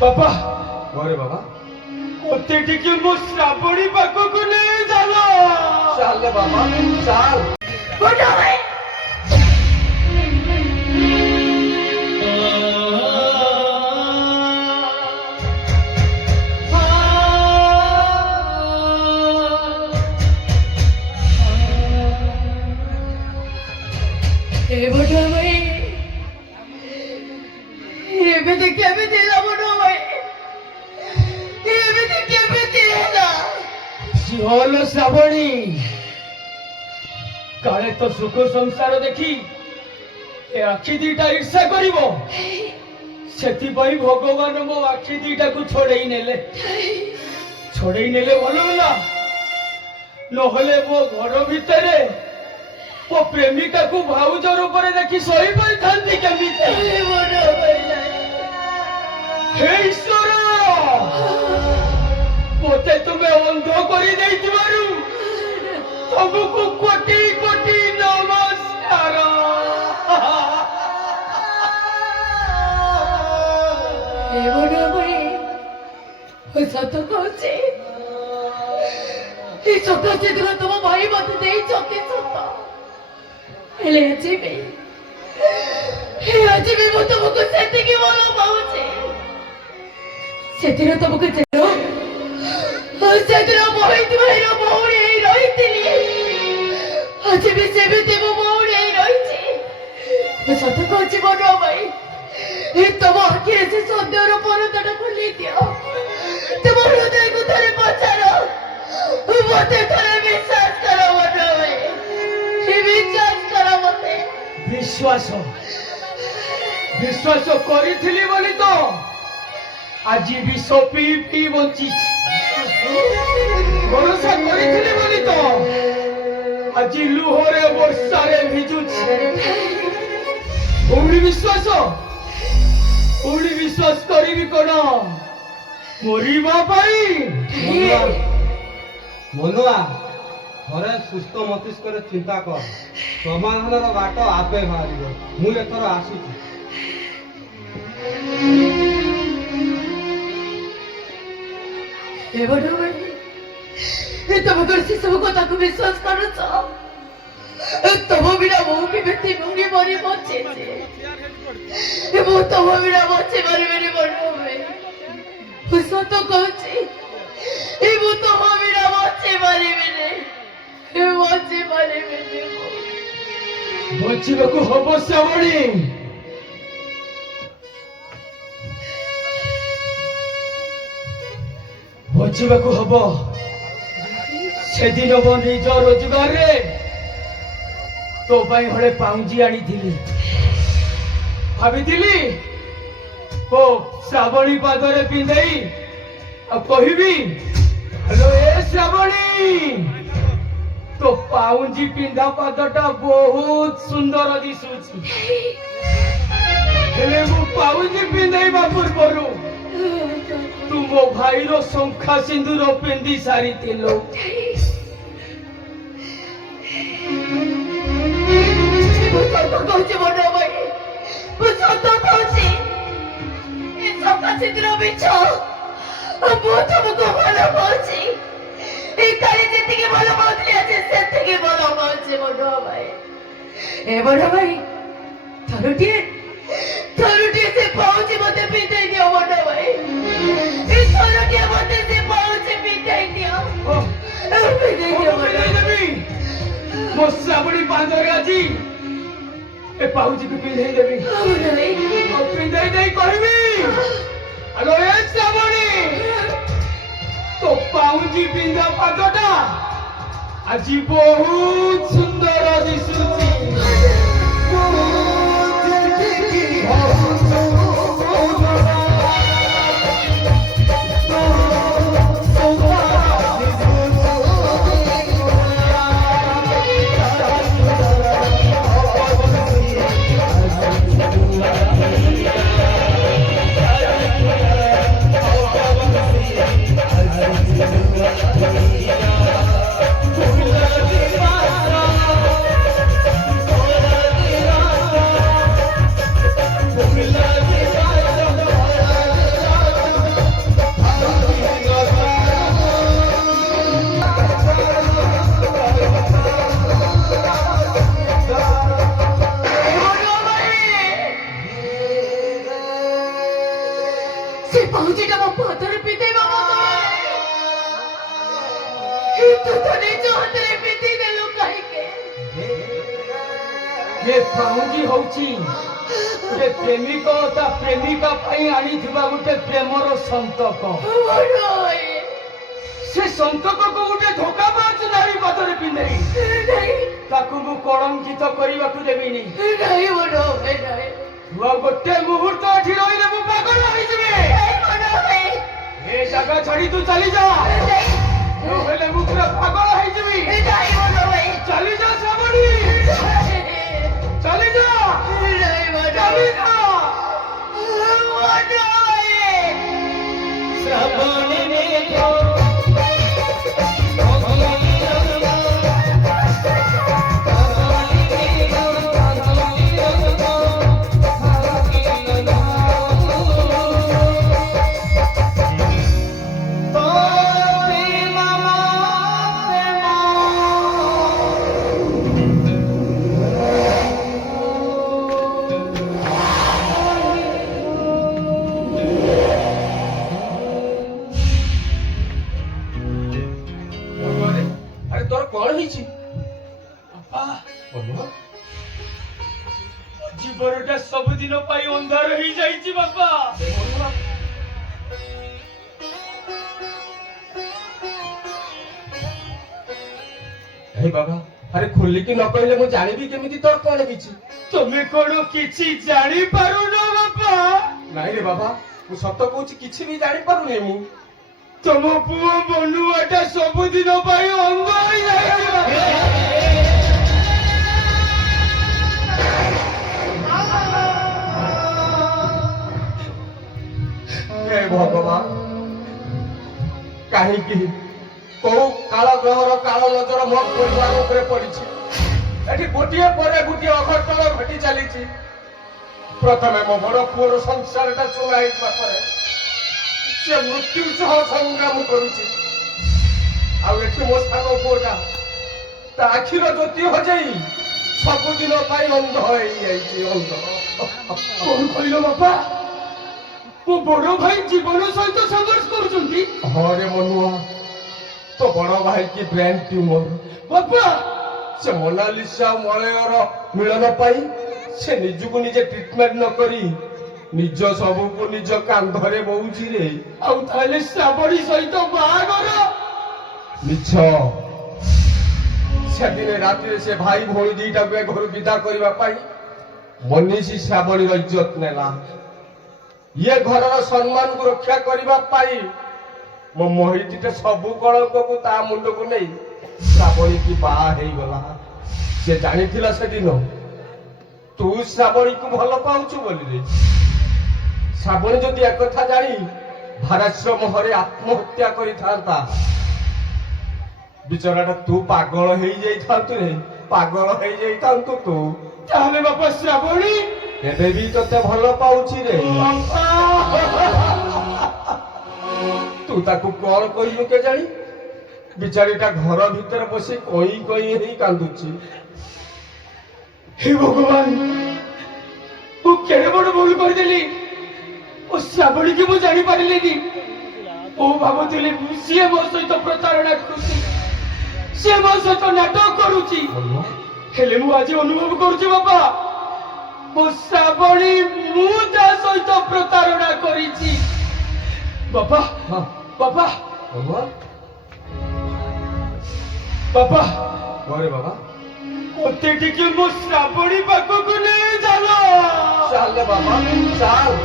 बापा अरे बाबा ओते टिके मो श्रावणी पाखो को ले जालो चल रे बाबा चल बड़ा भाई ए बड़ा भाई ये भी देखिए भी दिला बड़ा भाई ये भी देखिए भी दिला सिंहलो श्रावणी काले तो सुख संसार देखी ए आखि दीटा ईर्षा करिवो सेति पई भगवान मो आखि दीटा को छोड़ेई नेले भलो होला नहले मो घर भितरे वो प्रेमिका को भाउज रूप देखी सही पाई थांती केमिति हे ईश्वर मोते तुम्हें अंध कर तुमको कोटि कोटि नमस्कार सत कहूँ तुम भाई मत दे सत हेले आज भी मु तुमको सेतिकी भल पाऊँ से तुमको चलो से मोहित भाई भौणी रही आज भी सेमती मो भौणी रही सत कहूँ बड़ भाई तुम आखिरे से सन्देहर परदाटा खोली दियो तुम हृदय को थोड़े पचार मत थोड़े विश्वास करो बड़ भाई विश्वास करो मते विश्वास विश्वास करिथिली बोली तो आज विष पी पी बंची भरोसा करिथिली बोली तो आज लुहरे वर्षारे भिजुछि उड़ी विश्वास करिबी कोन मरिबा पाई मनुआ थरे सुस्थ मस्तिष्क चिंता कर समाधान बाट आपे बाहर मुझे एथर आसुची तुम से सब कथा को विश्वास कर तुम बिना मु की बेटी मुंगी मरी बचे मु तुम बिना बचे मरी मेरी बड़ सत कहूँ मु तुम बिना बचे मरी मेरे बचे मरी मेरे बचिबा को हबो श्रावणी बचिबा को हबो से दिन वो निज रोजगार रे तो भाई हड़े पाउंजी आनी थिली भाभी थिली ओ श्रावणी पादरे पिंधई अब कहिबी हेलो ए श्रावणी तो पाउंजी पिंधा पादटा बहुत सुंदर दिसुची हेले मु पाउंजी पिंधईबा पूर्वरु तुम भाई रो शंखा सिंदूर पिंधी सारी थिलो बड़ भाई थरुटिए से पाउची मते पिटाई दियो बड़ भाई थरुटिए मते से पाउची पिटाई दियो पिटाई दियो बड़ मो श्रावणी बांधर आजी ए पाउजी को पिंधई देबी पिंधई नहीं कहबी हेलो ए श्रावणी तो पाउजी पिंधा पादटा आज बहुत सुंदर दिसुची Love ସେ ପାଉଚିଟା ମୋ ପାଦରେ ପିନ୍ଧେଇବା ତୁ ତ ନିଜ ହାତରେ ପିନ୍ଧି ଦେଲୁ କାହିଁକି? ଏ ପାଉଁଜି ହଉଛି ଗୋଟେ ପ୍ରେମିକ ତା ପ୍ରେମିକା ପାଇଁ ଆଣିଥିବା ଗୋଟେ ପ୍ରେମର ସନ୍ତକ। ସେ ସନ୍ତକକୁ ଗୋଟେ ଧୋକାବାଜ ନାରୀ ପାଦରେ ପିନ୍ଧେଇ ତାକୁ ମୁଁ କଳଙ୍କିତ କରିବାକୁ ଦେବିନି। ତୁ ଆଉ ଗୋଟେ ମୁହୂର୍ତ୍ତ ଏଠି ରହିଲେ ମୁଁ ପାଗଳ ହେଇଯିବି। ଏ ଜାଗା ଛାଡି ତୁ ଚାଲି ଯା, ନହେଲେ ମୁଁ ପୁରା ପାଗଳ ହେଇଯିବି। ଚାଲି ଯା ଶ୍ରାବଣୀ, ଚାଲି ଯା, ଚାଲି ଯା। ଆରେ ତୋର କଣ ହେଇଛି? ଜୀବନଟା ସବୁଦିନ ପାଇଁ ଅନ୍ଧାର ହେଇଯାଇଛି ବାପା। ହେ ବାବା, ଆରେ ଖୋଲିକି ନ କହିଲେ ମୁଁ ଜାଣିବି କେମିତି ତୋର କଣ ହେଇଛି? ତମେ କଣ କିଛି ଜାଣିପାରୁନ ବାପା? ନାଇଁ ରେ ବାବା, ମୁଁ ସତ କହୁଛି କିଛି ବି ଜାଣିପାରୁନି ମୁଁ। ତମ ପୁଅ ବନୁଆଟା ସବୁଦିନ ପାଇଁ ଅନ୍ଧ ହେଇଯାଇଛି ବାପା। ହେ ଭଗବାନ, କାହିଁକି କୋଉ କାଳ ଗ୍ରହର କାଳ ନଜର ମୋ ପରିବାର ଉପରେ ପଡିଛି? ଏଠି ଗୋଟିଏ ପରେ ଗୋଟିଏ ଅଘଟଣ ଘଟି ଚାଲିଛି। ପ୍ରଥମେ ମୋ ବଡ ପୁଅର ସଂସାରଟା ଚୁଙ୍ଗା ହେଇଯିବା ପରେ ସେ ମୃତ୍ୟୁ ସହ ସଂଗ୍ରାମ କରୁଛି, ଆଉ ଏଠି ମୋ ସାନ ପୁଅଟା ତା ଆଖିର ଜ୍ୟୋତି ହଜେଇ ସବୁଦିନ ପାଇଁ ଅନ୍ଧ ହେଇଯାଇଛି। ଅନ୍ଧ। କଣ କହିଲ ବାପା? ମୋ ବଡ ଭାଇ ଜୀବନ ସହିତ ସଂଘର୍ଷ କରୁଛନ୍ତି? ହଁ ରେ ମନୁଆ, ତୋ ବଡ ଭାଇ କି ବ୍ରେନ୍ ଟ୍ୟୁମର। ବାପା ସେ ମୋନାଲିସା ଆଉ ମଳୟର ମିଳନ ପାଇଁ ସେ ନିଜକୁ ନିଜେ ଟ୍ରିଟମେଣ୍ଟ ନ କରି ନିଜ ସବୁକୁ ନିଜ କାନ୍ଧରେ ବହୁଛି ରେ। ଆଉ ତାହେଲେ ଶ୍ରାବଣୀ ସହିତ ବାହାଘର? ମିଛ। ସେଦିନ ରାତିରେ ସେ ଭାଇ ଭଉଣୀ ଦିଟାକୁ ଏ ଘରୁ ବିଦା କରିବା ପାଇଁ ମନୀଷୀ ଶ୍ରାବଣୀର ଇଜ୍ଜତ ନେଲା। ଇଏ ଘରର ସମ୍ମାନକୁ ରକ୍ଷା କରିବା ପାଇଁ ମୋ ମହିଟିଟେ ସବୁ କଳଙ୍କକୁ ତା ମୁଣ୍ଡକୁ ନେଇ ଶ୍ରାବଣୀ କି ବାହା ହେଇଗଲା। ସେ ଜାଣିଥିଲା ସେଦିନ ତୁ ଶ୍ରାବଣୀକୁ ଭଲ ପାଉଛୁ ବୋଲି। ଶ୍ରାବଣୀ ଯଦି ଏକଥା ଜାଣି ଭାରାଶ୍ରମରେ ଆତ୍ମହତ୍ୟା କରିଥାନ୍ତା, ବିଚରାଟା ତୁ ପାଗଳ ହେଇଯାଇଥାନ୍ତୁ ରେ, ପାଗଳ ହେଇଯାଇଥାନ୍ତୁ ତୁ। ତାହେଲେ ବାପା ଶ୍ରାବଣୀ ଏବେ ବି ତତେ ଭଲ ପାଉଛି ରେ। ତୁ ତାକୁ କଣ କହିଲୁ କେଜାଣି? ବିଚାରୀଟା ଘର ଭିତରେ ବସି କଇଁ କଇଁ ହେଇ କାନ୍ଦୁଛି। ହେ ଭଗବାନ, ମୁଁ କେଡ଼େ ବଡ଼ ଭୁଲ କରିଦେଲି। ଓ ଶ୍ରାବଣୀକି ମୁଁ ଜାଣିପାରିଲିନି। ମୁଁ ଭାବୁଥିଲି ସିଏ ମୋ ସହିତ ପ୍ରତାରଣା କରୁଛି, ସିଏ ମୋ ସହିତ ନାଟକ କରୁଛି। ହେଲେ ମୁଁ ଆଜି ଅନୁଭବ କରୁଛି ବାପା, ମୋ ଶ୍ରାବଣୀ ମୁଁ ତା ସହିତ ପ୍ରତାରଣା କରିଛି। ବାପା ବାପା ବାପା, ଘରେ ବାବା ମତେ ଟିକେ ମୋ ଶ୍ରାବଣୀ ପାଖକୁ ନେଇ ଚାଲ। ଚାଲ ବାବା ଚାଲ।